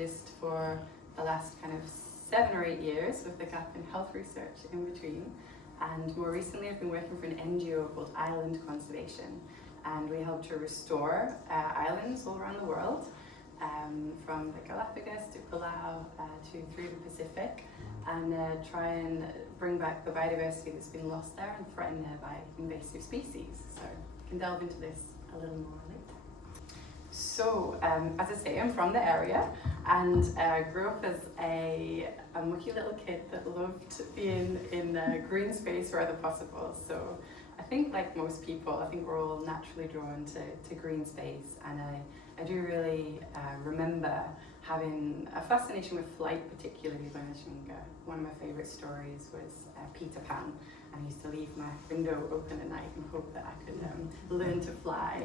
biologist for the last kind of 7 or 8 years, with the gap in health research in between. And more recently, I've been working for an NGO called Island Conservation, and we help to restore islands all around the world, from the Galapagos to Palau through the Pacific, and try and bring back the biodiversity that's been lost there and threatened there by invasive species. So I can delve into this a little more later. So, as I say, I'm from the area, and grew up as a mucky little kid that loved being in the green space wherever possible. So I think, like most people, I think we're all naturally drawn to green space, and I do really remember having a fascination with flight, particularly when I was younger. One of my favourite stories was Peter Pan, and I used to leave my window open at night and hope that I could learn to fly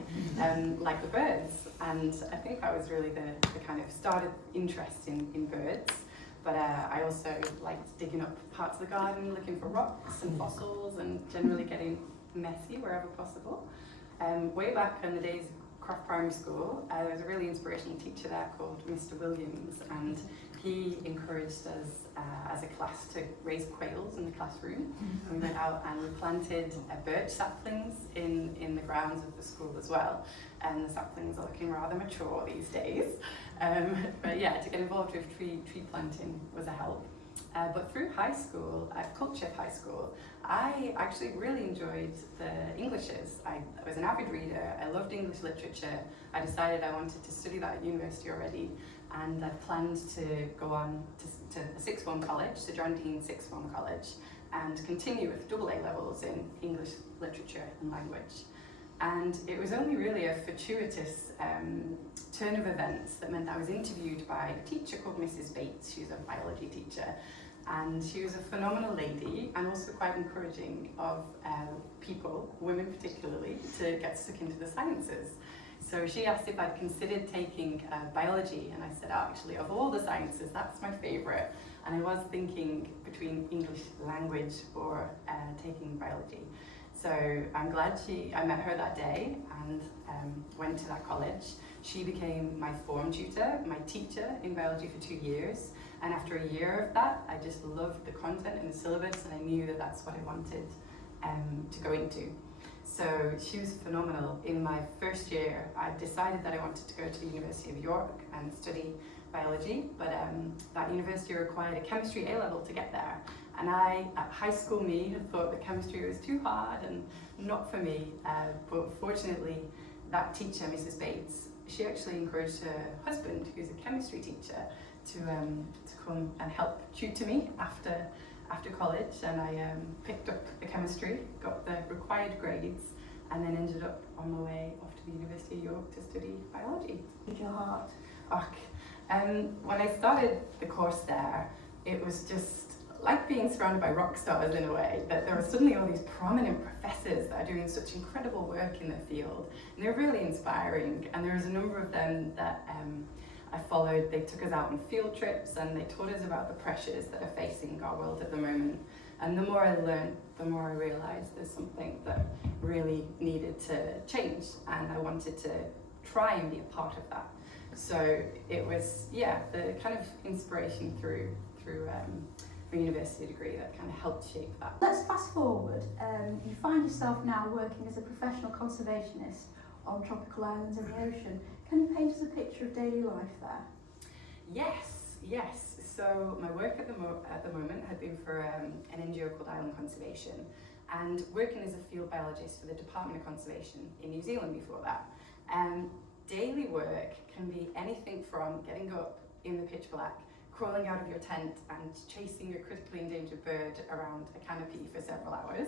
like the birds. And I think that was really the kind of started interest in birds. But I also liked digging up parts of the garden, looking for rocks and fossils, and generally getting messy wherever possible. Way back in the days of Croft Primary School, there was a really inspirational teacher there called Mr. Williams, and he encouraged us as a class to raise quails in the classroom. And we went out and we planted birch saplings in the grounds of the school as well. And the saplings are looking rather mature these days. But yeah, to get involved with tree planting was a help. But through high school, at Culture High School, I actually really enjoyed the Englishes. I was an avid reader, I loved English literature. I decided I wanted to study that at university already, and I planned to go on to a sixth form college, the John Dean sixth form college, and continue with AA levels in English literature and language. And it was only really a fortuitous turn of events that meant I was interviewed by a teacher called Mrs. Bates. She's a biology teacher, and she was a phenomenal lady and also quite encouraging of people, women particularly, to get stuck into the sciences. So she asked if I'd considered taking biology, and I said, oh, actually, of all the sciences, that's my favourite. And I was thinking between English language or taking biology. So I'm glad I met her that day and went to that college. She became my form tutor, my teacher in biology for 2 years. And after a year of that, I just loved the content and the syllabus, and I knew that that's what I wanted to go into. So she was phenomenal. In my first year, I decided that I wanted to go to the University of York and study biology, but that university required a chemistry A-level to get there. And I, at high school me, had thought that chemistry was too hard and not for me. But fortunately, that teacher, Mrs. Bates, she actually encouraged her husband, who's a chemistry teacher, to come and help tutor me after college. And I picked up the chemistry, got the required grades, and then ended up on my way off to the University of York to study biology. With your heart? When I started the course there, it was just like being surrounded by rock stars in a way, that there are suddenly all these prominent professors that are doing such incredible work in their field, and they're really inspiring. And there was a number of them that I followed. They took us out on field trips, and they taught us about the pressures that are facing our world at the moment. And the more I learned, the more I realized there's something that really needed to change, and I wanted to try and be a part of that. So it was, yeah, the kind of inspiration through a university degree that kind of helped shape that. Let's fast forward. You find yourself now working as a professional conservationist on tropical islands in the ocean. Can you paint us a picture of daily life there? Yes. So my work at the moment had been for an NGO called Island Conservation, and working as a field biologist for the Department of Conservation in New Zealand before that. Daily work can be anything from getting up in the pitch black, crawling out of your tent and chasing a critically endangered bird around a canopy for several hours,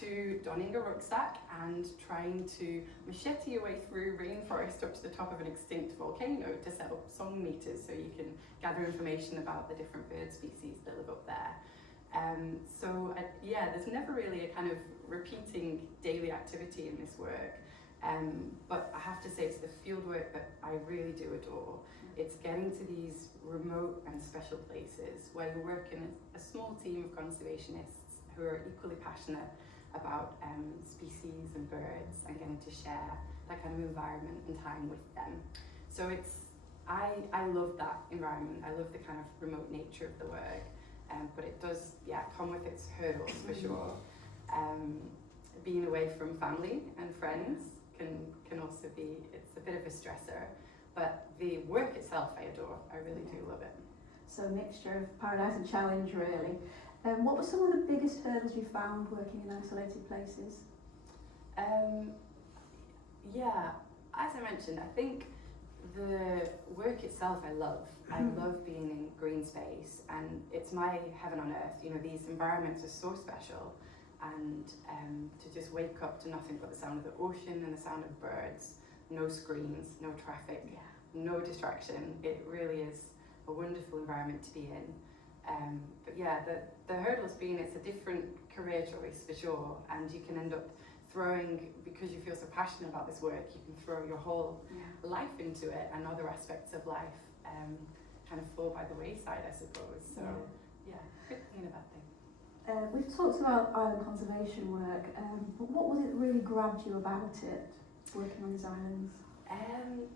to donning a rucksack and trying to machete your way through rainforest up to the top of an extinct volcano to set up song meters so you can gather information about the different bird species that live up there. There's never really a kind of repeating daily activity in this work. But I have to say it's the field work that I really do adore. It's getting to these remote and special places where you work in a small team of conservationists who are equally passionate about species and birds, and getting to share that kind of environment and time with them. So it's I love that environment. I love the kind of remote nature of the work, but it does, come with its hurdles for sure. Being away from family and friends can also be, it's a bit of a stressor, but the work itself I adore. I really do love it. So a mixture of paradise and challenge, really. What were some of the biggest hurdles you found working in isolated places? As I mentioned, I think the work itself I love. I love being in green space, and it's my heaven on earth. You know, these environments are so special, and to just wake up to nothing but the sound of the ocean and the sound of birds, no screens, no traffic, no distraction. It really is a wonderful environment to be in. The hurdles being it's a different career choice for sure, and you can end up throwing, because you feel so passionate about this work, you can throw your whole life into it, and other aspects of life kind of fall by the wayside, I suppose. So good thing and a bad thing. We've talked about island conservation work, but what was it that really grabbed you about it, working on these islands?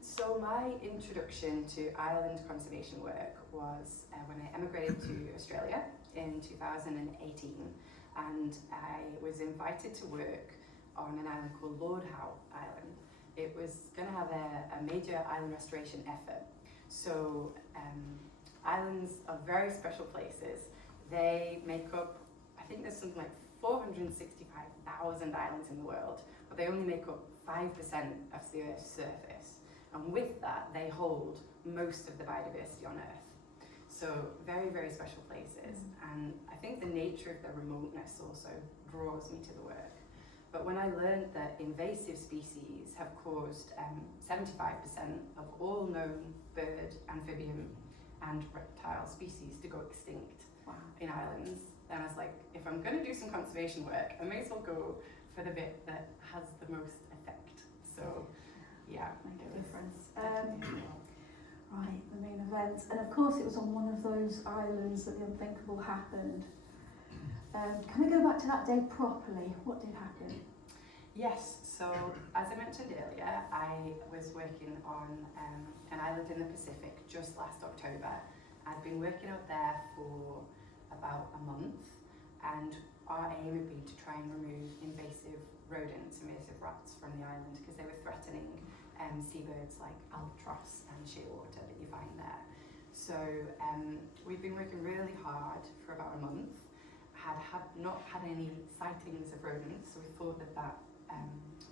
So my introduction to island conservation work was when I emigrated to Australia in 2018, and I was invited to work on an island called Lord Howe Island. It was going to have a major island restoration effort. So islands are very special places. They make up, I think there's something like 465,000 islands in the world, but they only make up 5% of the Earth's surface. And with that, they hold most of the biodiversity on Earth. So very, very special places. And I think the nature of the remoteness also draws me to the work. But when I learned that invasive species have caused 75% of all known bird, amphibian and reptile species to go extinct in islands, then I was like, if I'm going to do some conservation work, I may as well go for the bit that has the most effect. So make a difference. Right, the main event, and of course it was on one of those islands that the unthinkable happened. Can we go back to that day properly? What did happen? Yes, so as I mentioned earlier, I was working on an island in the Pacific just last October. I'd been working out there for about a month, and our aim had been to try and remove invasive rodents, invasive rats from the island, because they were threatening seabirds like albatross and shearwater that you find there. So we've been working really hard for about a month, had not had any sightings of rodents, so we thought that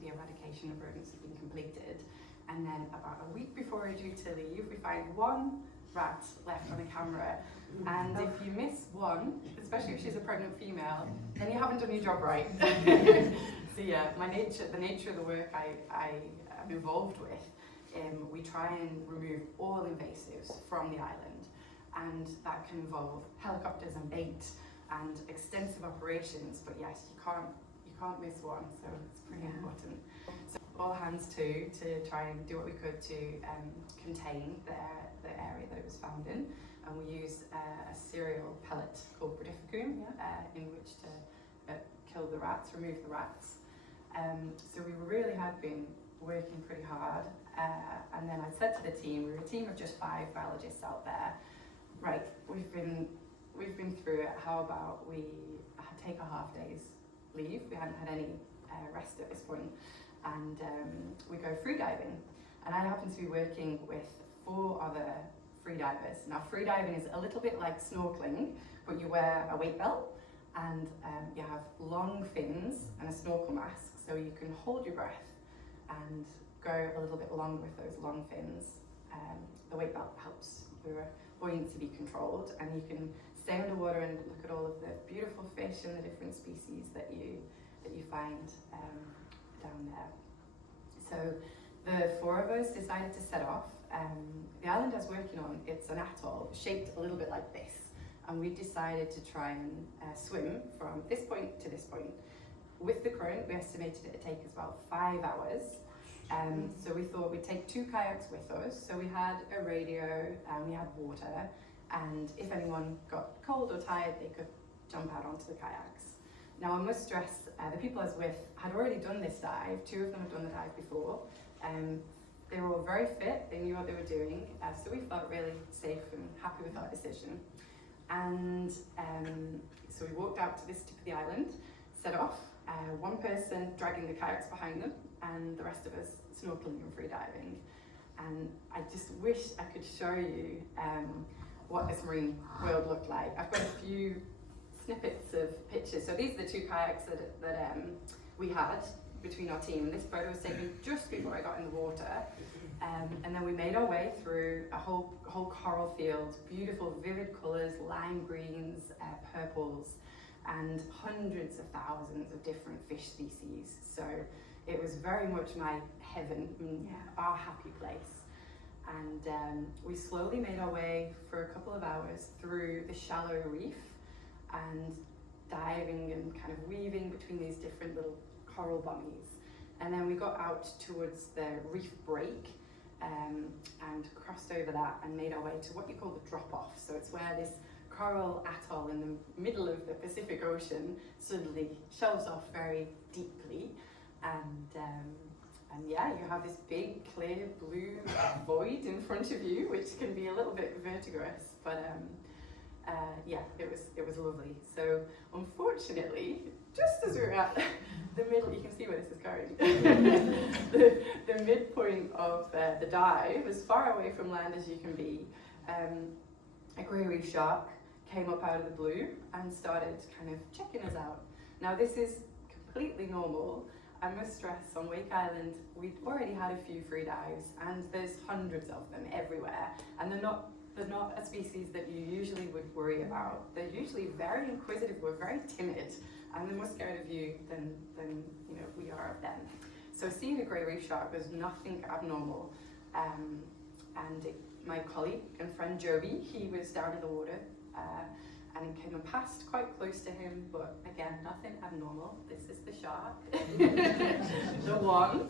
the eradication of rodents had been completed. And then about a week before we're due to leave, we find one rat left on a camera, and if you miss one, especially if she's a pregnant female, then you haven't done your job right. So the nature of the work I am involved with, we try and remove all invasives from the island, and that can involve helicopters and bait and extensive operations, but yes, you can't miss one, so it's pretty important. So all hands to try and do what we could to contain the area that it was found in, and we used a cereal pellet called Brodifacoum in which to kill the rats, remove the rats. So we really had been working pretty hard, and then I said to the team, we were a team of just 5 biologists out there, right, we've been through it, how about we take a half day's leave? We hadn't had any rest at this point, and we go free diving. And I happen to be working with 4 other free divers. Now, free diving is a little bit like snorkeling, but you wear a weight belt, and you have long fins and a snorkel mask, so you can hold your breath and go a little bit longer with those long fins. The weight belt helps your buoyancy be controlled, and you can stay underwater and look at all of the beautiful fish and the different species that you find down there. So the 4 of us decided to set off. The island I was working on, it's an atoll shaped a little bit like this, and we decided to try and swim from this point to this point. With the current, we estimated it would take us about 5 hours. So we thought we'd take 2 kayaks with us. So we had a radio and we had water, and if anyone got cold or tired, they could jump out onto the kayaks. Now, I must stress, the people I was with had already done this dive. 2 of them had done the dive before. they were all very fit, they knew what they were doing, so we felt really safe and happy with our decision. And so we walked out to this tip of the island, set off, one person dragging the kayaks behind them, and the rest of us snorkeling and free diving. And I just wish I could show you what this marine world looked like. I've got a few snippets of pictures. So these are the two kayaks that we had between our team. This photo was taken just before I got in the water. And then we made our way through a whole coral field, beautiful vivid colours, lime greens, purples, and hundreds of thousands of different fish species. So it was very much my heaven, our happy place. And we slowly made our way for a couple of hours through the shallow reef and diving and kind of weaving between these different little coral bummies. And then we got out towards the reef break and crossed over that and made our way to what you call the drop-off. So it's where this coral atoll in the middle of the Pacific Ocean suddenly shelves off very deeply. And yeah, you have this big, clear, blue void in front of you, which can be a little bit vertiginous, but yeah, it was lovely. So unfortunately, just as we were at the middle, you can see where this is going, the midpoint of the dive, as far away from land as you can be, a grey reef shark came up out of the blue and started kind of checking us out. Now this is completely normal. I must stress, on Wake Island, we'd already had a few free dives, and there's hundreds of them everywhere, and they're not a species that you usually would worry about. They're usually very inquisitive, we're very timid, and they're more scared of you than we are of them. So seeing a grey reef shark was nothing abnormal, my colleague and friend Joby, he was down in the water, and it came and passed quite close to him, but again, nothing abnormal. This is the shark, the one.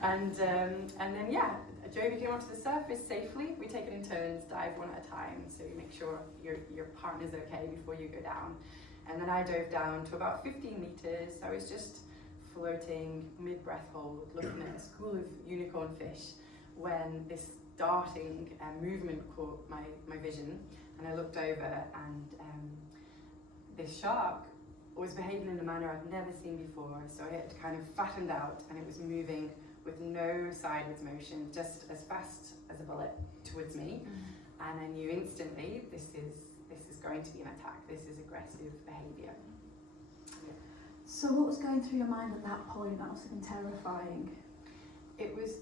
And then yeah, Joby came onto the surface safely. We take it in turns, dive one at a time, so you make sure your partner's okay before you go down. And then I dove down to about 15 meters. I was just floating mid-breath hold, looking at a school of unicorn fish, when this darting movement caught my vision. And I looked over, and this shark was behaving in a manner I'd never seen before. So it had kind of fattened out, and it was moving with no sideways motion, just as fast as a bullet towards me. And I knew instantly, this is going to be an attack. This is aggressive behaviour. So what was going through your mind at that point? That must have been terrifying. It was,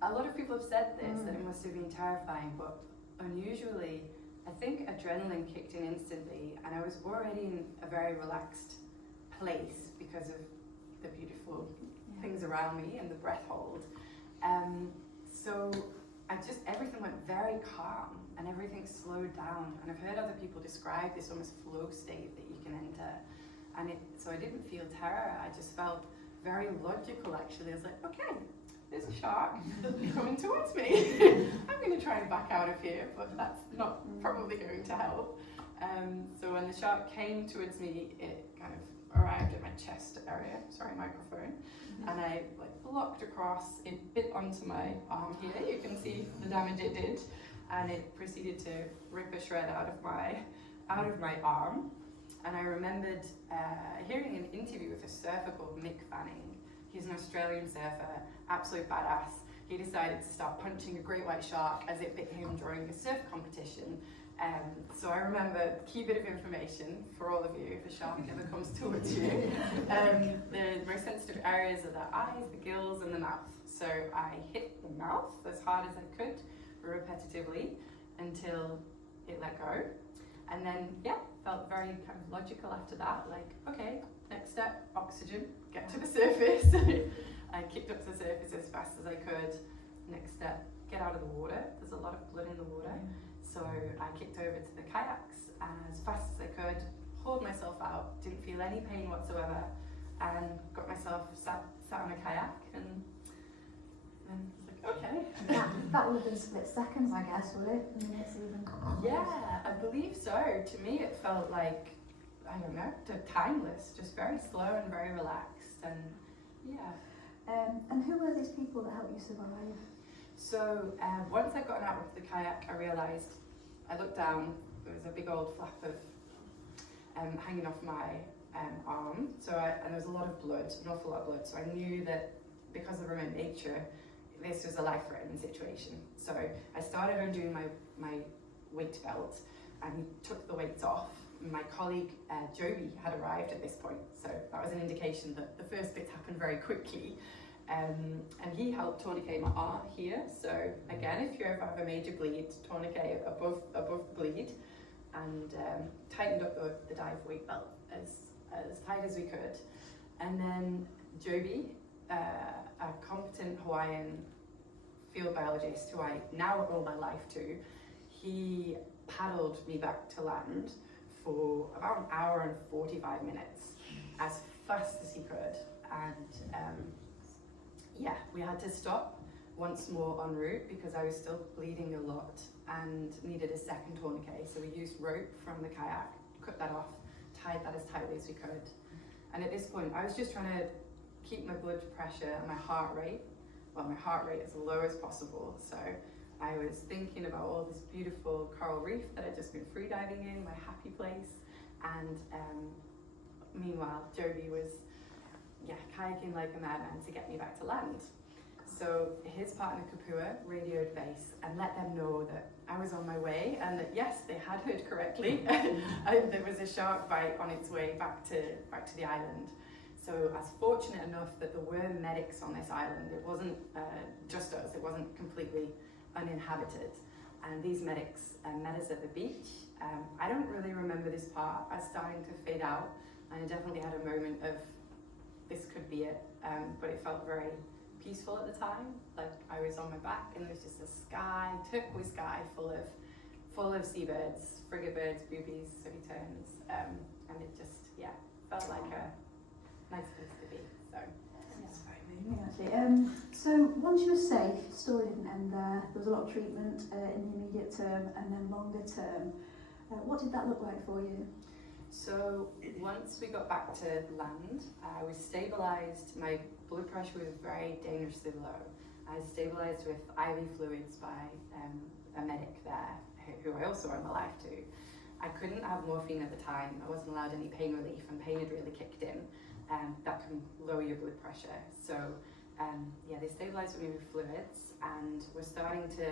a lot of people have said this, that it must have been terrifying, but unusually, I think adrenaline kicked in instantly, and I was already in a very relaxed place because of the beautiful things around me and the breath hold. So everything went very calm and everything slowed down. And I've heard other people describe this almost flow state that you can enter. So I didn't feel terror, I just felt very logical actually. I was like, okay, there's a shark coming towards me. I'm going to try and back out of here, but that's not probably going to help. So when the shark came towards me, it kind of arrived at my chest area, microphone, and I blocked across, it bit onto my arm here, you can see the damage it did, and it proceeded to rip a shred out of my arm. And I remembered hearing an interview with a surfer called Mick Fanning. He's an Australian surfer, absolute badass. He decided to start punching a great white shark as it bit him during a surf competition. So I remember, key bit of information for all of you, if a shark ever comes towards you, the most sensitive areas are the eyes, the gills, and the mouth. So I hit the mouth as hard as I could, repetitively, until it let go. And then, felt very kind of logical after that, like, okay, next step, oxygen, get to the surface. I kicked up to the surface as fast as I could. Next step, get out of the water. There's a lot of blood in the water. So I kicked over to the kayaks as fast as I could, hauled myself out, didn't feel any pain whatsoever, and got myself sat on a kayak, and was like, okay. That would have been split seconds, I guess, would it? Minutes even? Yeah, I believe so. To me, it felt like, I don't know, timeless, just very slow and very relaxed, and yeah. And who were these people that helped you survive? So once I'd gotten out of the kayak, I realised, I looked down, there was a big old flap of hanging off my arm, and there was a lot of blood, an awful lot of blood, so I knew that because of remote nature, this was a life-threatening situation. So I started undoing my weight belt and took the weights off. My colleague Joby had arrived at this point, so that was an indication that the first bits happened very quickly. And he helped tourniquet my arm here. So again, if you ever have a major bleed, tourniquet above the bleed, and tightened up the dive weight belt as tight as we could. And then Joby, a competent Hawaiian field biologist who I now owe my life to, he paddled me back to land for about an hour and 45 minutes as fast as he could. And yeah, we had to stop once more en route because I was still bleeding a lot and needed a second tourniquet. So we used rope from the kayak, cut that off, tied that as tightly as we could. And at this point, I was just trying to keep my blood pressure and my heart rate as low as possible. So I was thinking about all this beautiful coral reef that I'd just been free diving in, my happy place. And meanwhile, Joby was kayaking like a madman to get me back to land. So his partner Kapua radioed base and let them know that I was on my way and that yes, they had heard correctly. There was a shark bite on its way back to the island. So I was fortunate enough that there were medics on this island. It wasn't just us, it wasn't completely uninhabited. And these medics met us at the beach. I don't really remember this part. I was starting to fade out and I definitely had a moment of this could be it, but it felt very peaceful at the time. Like I was on my back and there was just a sky, turquoise sky full of seabirds, frigate birds, boobies, sooty terns, and it just felt like a nice place to be. So It's very moving actually. So once you were safe, the story didn't end there. There was a lot of treatment in the immediate term and then longer term. What did that look like for you? So once we got back to land, I was stabilised. My blood pressure was very dangerously low. I was stabilised with IV fluids by a medic there, who I also owe my life to. I couldn't have morphine at the time. I wasn't allowed any pain relief, and pain had really kicked in. That can lower your blood pressure. So they stabilised me with fluids, and we're starting to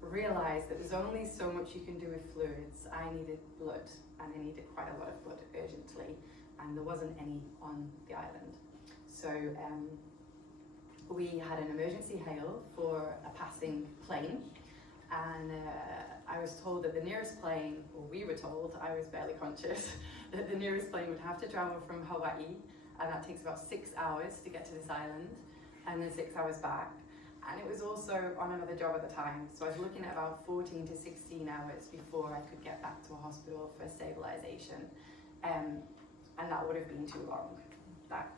realise that there's only so much you can do with fluids. I needed blood, and I needed quite a lot of blood urgently, and there wasn't any on the island. So we had an emergency hail for a passing plane, and I was told that the nearest plane, or we were told, I was barely conscious, that the nearest plane would have to travel from Hawaii, and that takes about 6 hours to get to this island, and then 6 hours back. And it was also on another job at the time, so I was looking at about 14 to 16 hours before I could get back to a hospital for stabilisation. And that would have been too long. That,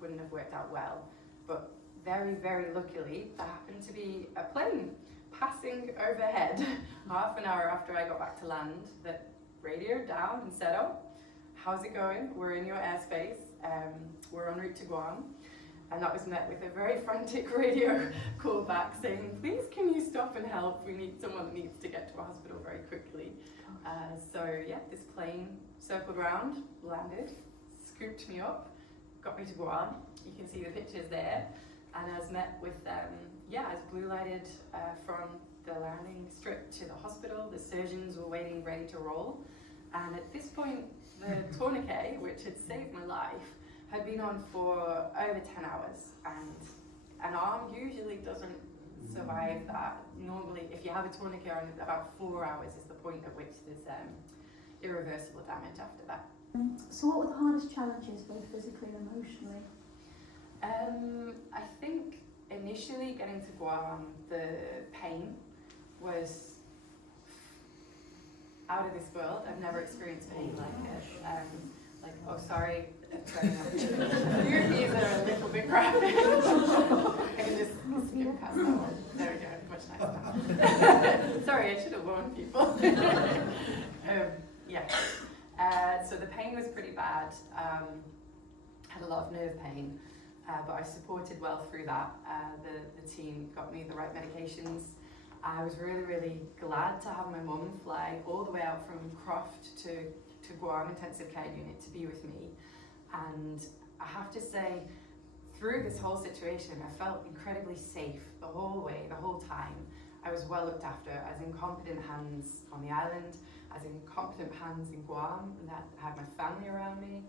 wouldn't have worked out well. But very, very luckily, there happened to be a plane passing overhead half an hour after I got back to land that radioed down and said, "Oh, how's it going? We're in your airspace. We're en route to Guam." And that was met with a very frantic radio call back saying, "Please can you stop and help? We need someone that needs to get to a hospital very quickly." This plane circled around, landed, scooped me up, got me to Guam. You can see the pictures there. And I was met with, I was blue lighted from the landing strip to the hospital. The surgeons were waiting ready to roll. And at this point, the tourniquet, which had saved my life, had been on for over 10 hours, and an arm usually doesn't survive that. Normally, if you have a tourniquet on, about 4 hours is the point at which there's irreversible damage after that. So what were the hardest challenges, both physically and emotionally? I think initially getting to Guam, the pain was out of this world. I've never experienced pain like it. These are a little bit graphic. I can just skip past that one. There we go, much nicer. Sorry, I should have warned people. So the pain was pretty bad. Had a lot of nerve pain. but I supported well through that. The team got me the right medications. I was really, really glad to have my mum fly all the way out from Croft to Guam Intensive Care Unit to be with me. And I have to say, through this whole situation, I felt incredibly safe the whole way, the whole time. I was well looked after. I was in competent hands on the island. I was in competent hands in Guam, and that I had my family around me.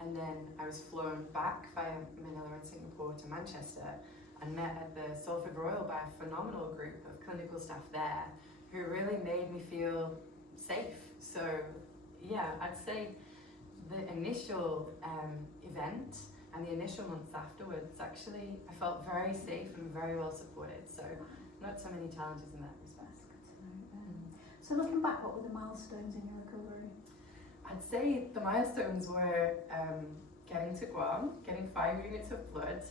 And then I was flown back via Manila and Singapore to Manchester and met at the Salford Royal by a phenomenal group of clinical staff there who really made me feel safe. So yeah, I'd say the initial event and the initial months afterwards, actually, I felt very safe and very well supported. So not so many challenges in that respect. That's good to know. So looking back, what were the milestones in your recovery? I'd say the milestones were getting to Guam, getting 5 units of blood,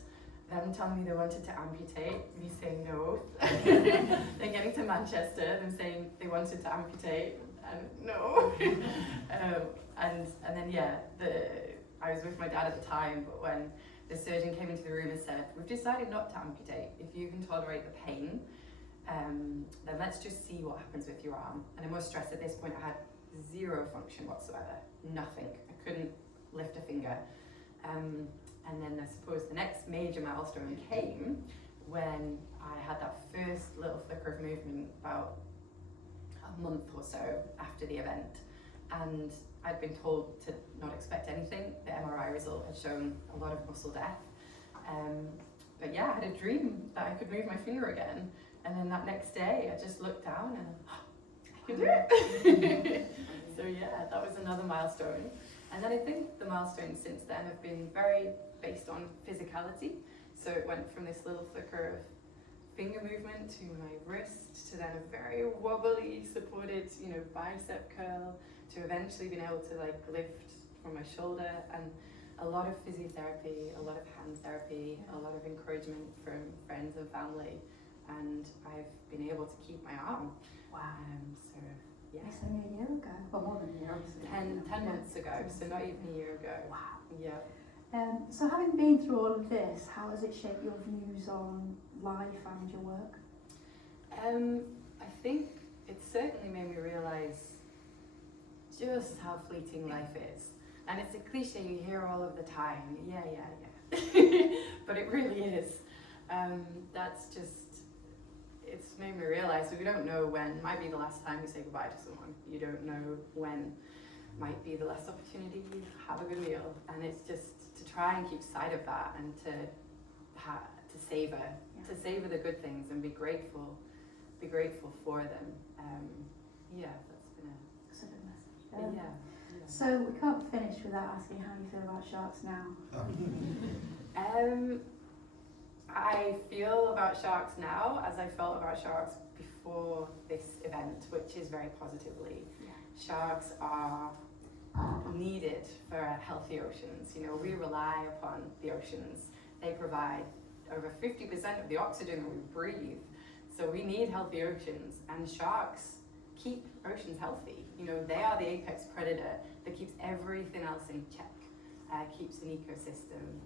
them telling me they wanted to amputate, me saying no, then getting to Manchester, them saying they wanted to amputate, and no. And then yeah, I was with my dad at the time, but when the surgeon came into the room and said, we've decided not to amputate, if you can tolerate the pain, then let's just see what happens with your arm. And I must stress at this point I had zero function whatsoever, nothing. I couldn't lift a finger. And then I suppose the next major milestone came when I had that first little flicker of movement about a month or so after the event. And I'd been told to not expect anything. The MRI result had shown a lot of muscle death. But yeah, I had a dream that I could move my finger again. And then that next day, I just looked down and I could do it. So yeah, that was another milestone. And then I think the milestones since then have been very based on physicality. So it went from this little flicker of finger movement to my wrist to then a very wobbly supported, bicep curl to eventually being able to lift from my shoulder, and a lot of physiotherapy, a lot of hand therapy, a lot of encouragement from friends and family, and I've been able to keep my arm. Wow. So yeah. It's only a year ago. Well, more than a year, obviously. 10 months ago, so not even a year ago. Wow. Yeah. So having been through all of this, how has it shaped your views on life and your work? I think it certainly made me realise just how fleeting life is. And it's a cliche you hear all of the time, yeah. But it really is. That's just, it's made me realise that we don't know when might be the last time you say goodbye to someone. You don't know when might be the last opportunity you have a good meal. And it's just to try and keep sight of that and to savor the good things and be grateful for them. That's been That's a good message. yeah. So we can't finish without asking how you feel about sharks now. I feel about sharks now as I felt about sharks before this event, which is very positively. Yeah. Sharks are needed for healthy oceans. We rely upon the oceans. They provide over 50% of the oxygen we breathe. So we need healthy oceans, and sharks keep oceans healthy. They are the apex predator that keeps everything else in check, keeps an ecosystem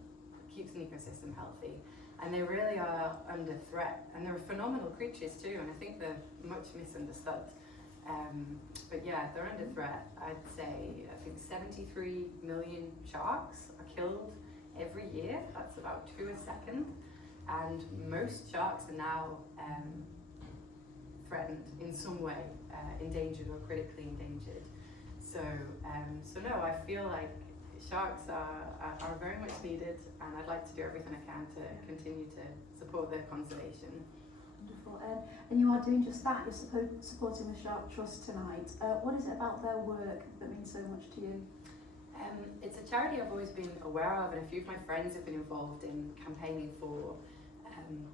healthy. And they really are under threat. And they're phenomenal creatures too, and I think they're much misunderstood. But yeah, they're under threat. I'd say, I think 73 million sharks are killed every year. That's about 2 a second. And most sharks are now threatened in some way, endangered or critically endangered. So no, I feel like sharks are very much needed, and I'd like to do everything I can to continue to support their conservation. Wonderful. And you are doing just that. You're supporting the Shark Trust tonight. What is it about their work that means so much to you? It's a charity I've always been aware of, and a few of my friends have been involved in campaigning for.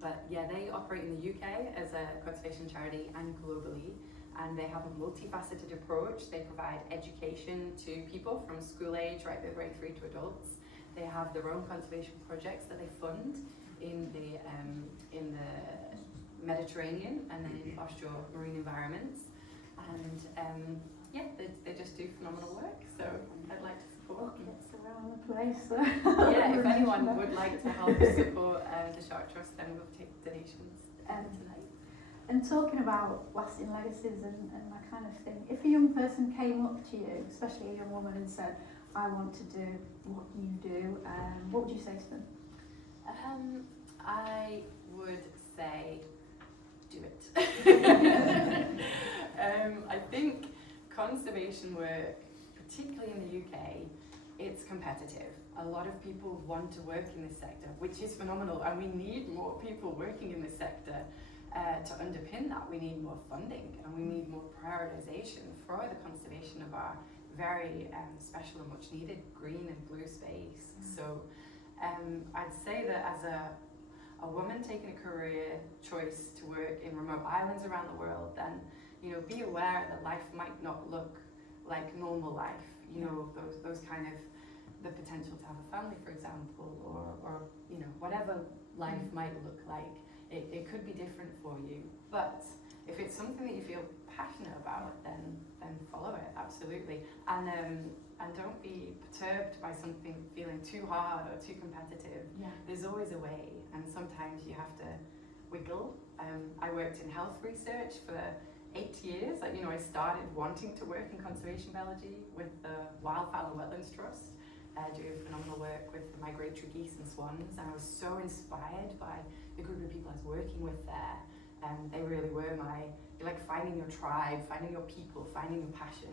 But yeah, they operate in the UK as a conservation charity and globally, and they have a multifaceted approach. They provide education to people from school age right the way through to adults. They have their own conservation projects that they fund in the Mediterranean and then in offshore marine environments. And they just do phenomenal work. So I'd like to support important. Buckets around the place. Yeah, if anyone would like to help support the Shark Trust, then we'll take donations tonight. And talking about lasting legacies and that kind of thing, if a young person came up to you, especially a young woman, and said, I want to do what you do, what would you say to them? I would say, do it. I think conservation work, particularly in the UK, it's competitive. A lot of people want to work in this sector, which is phenomenal, and we need more people working in this sector. To underpin that, we need more funding and we need more prioritisation for the conservation of our very special and much needed green and blue space. So I'd say that as a woman taking a career choice to work in remote islands around the world, then be aware that life might not look like normal life. Those kind of the potential to have a family, for example, or whatever life might look like. It could be different for you, but if it's something that you feel passionate about, then follow it, absolutely. And don't be perturbed by something feeling too hard or too competitive. Yeah. There's always a way, and sometimes you have to wiggle. I worked in health research for 8 years. I started wanting to work in conservation biology with the Wildfowl and Wetlands Trust, doing phenomenal work with the migratory geese and swans, and I was so inspired by the group of people I was working with there. They really were like finding your tribe, finding your people, finding your passion.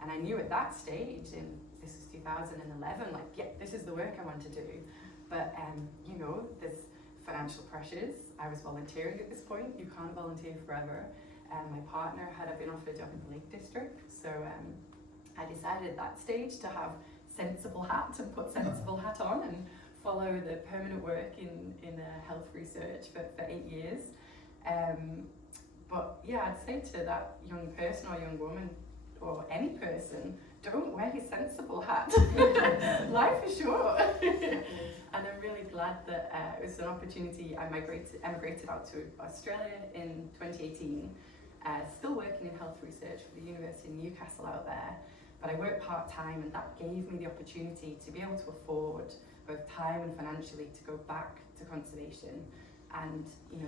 And I knew at that stage, and this was 2011, this is the work I want to do. But there's financial pressures. I was volunteering at this point. You can't volunteer forever. My partner had been offered a job in the Lake District, so I decided at that stage to have sensible hat and put sensible hat on and follow the permanent work in health research for 8 years. But yeah, I'd say to that young person or young woman or any person, don't wear your sensible hat. Life is short. And I'm really glad that it was an opportunity. I emigrated out to Australia in 2018, still working in health research for the University of Newcastle out there. But I worked part-time, and that gave me the opportunity to be able to afford both time and financially to go back to conservation. And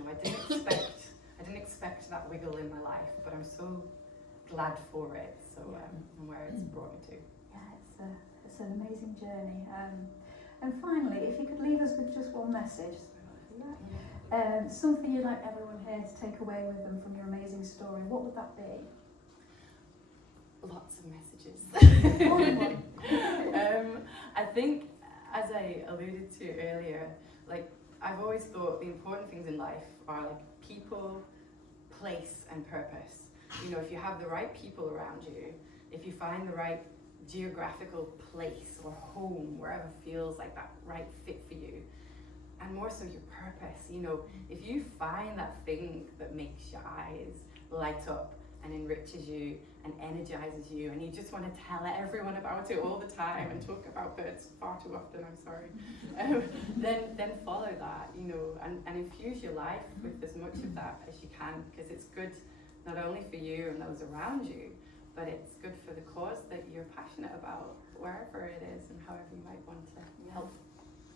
I didn't expect that wiggle in my life, but I'm so glad for it. So and where it's brought me to. Yeah, it's an amazing journey. And finally, if you could leave us with just one message, something you'd like everyone here to take away with them from your amazing story, what would that be? Lots of messages. I think, as I alluded to earlier, I've always thought the important things in life are people, place, and purpose. If you have the right people around you, if you find the right geographical place or home, wherever feels like that right fit for you, and more so your purpose. If you find that thing that makes your eyes light up and enriches you and energizes you, and you just want to tell everyone about it all the time and talk about birds far too often, I'm sorry, then follow that, and infuse your life with as much of that as you can, because it's good not only for you and those around you, but it's good for the cause that you're passionate about, wherever it is and however you might want to help.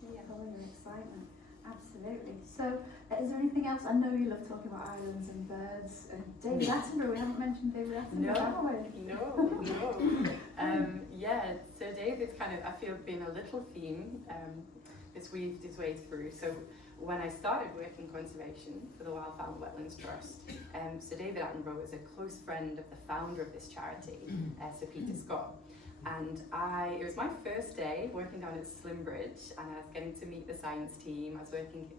Yeah, follow your excitement. Absolutely. So, is there anything else? I know you love talking about islands and birds. David Attenborough, we haven't mentioned David Attenborough, have we? No. Yeah, so David's I feel, been a little theme that's weaved its way through. So when I started working conservation for the Wildfowl and Wetlands Trust, so David Attenborough was a close friend of the founder of this charity, Sir Peter Scott. And it was my first day working down at Slimbridge, and I was getting to meet the science team. I was working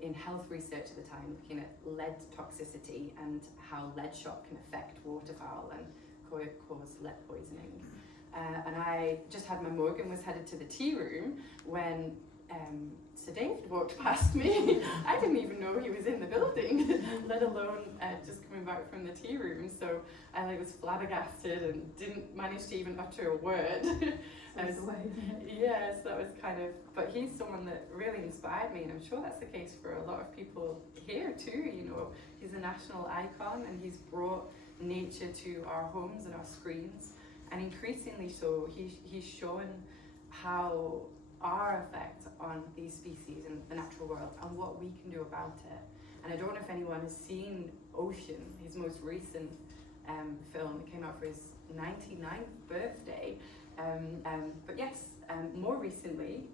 in health research at the time, looking at lead toxicity and how lead shock can affect waterfowl and cause lead poisoning. And I just had my mug and was headed to the tea room when Sir David walked past me. I didn't even know he was in the building, let alone just coming back from the tea room. So I was flabbergasted and didn't manage to even utter a word. Yes, that was but he's someone that really inspired me, and I'm sure that's the case for a lot of people here too. He's a national icon, and he's brought nature to our homes and our screens. And increasingly so, he's shown how our effect on these species and the natural world and what we can do about it. And I don't know if anyone has seen Ocean, his most recent film. It came out for his 99th birthday. But yes, more recently,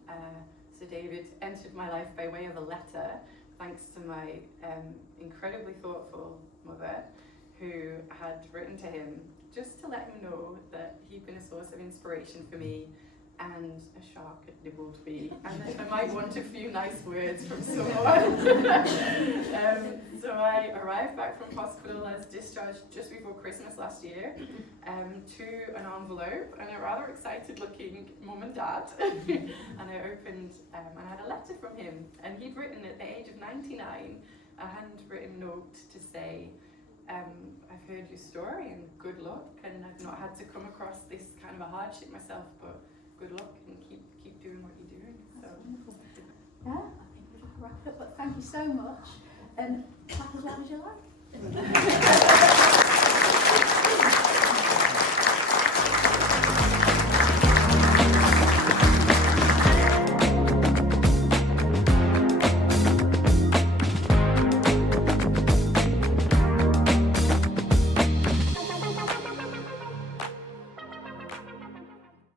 Sir David entered my life by way of a letter, thanks to my incredibly thoughtful mother, who had written to him just to let him know that he'd been a source of inspiration for me, and a shark had nibbled me, and that I might want a few nice words from someone. So I arrived back from hospital as discharged just before Christmas last year, to an envelope and a rather excited looking mum and dad. And I opened and I had a letter from him, and he'd written at the age of 99 a handwritten note to say, I've heard your story and good luck, and I've not had to come across this kind of a hardship myself, but good luck and keep doing what you're doing. So. Yeah, I think we'll wrap it up, but thank you so much. Clap as loud as you like.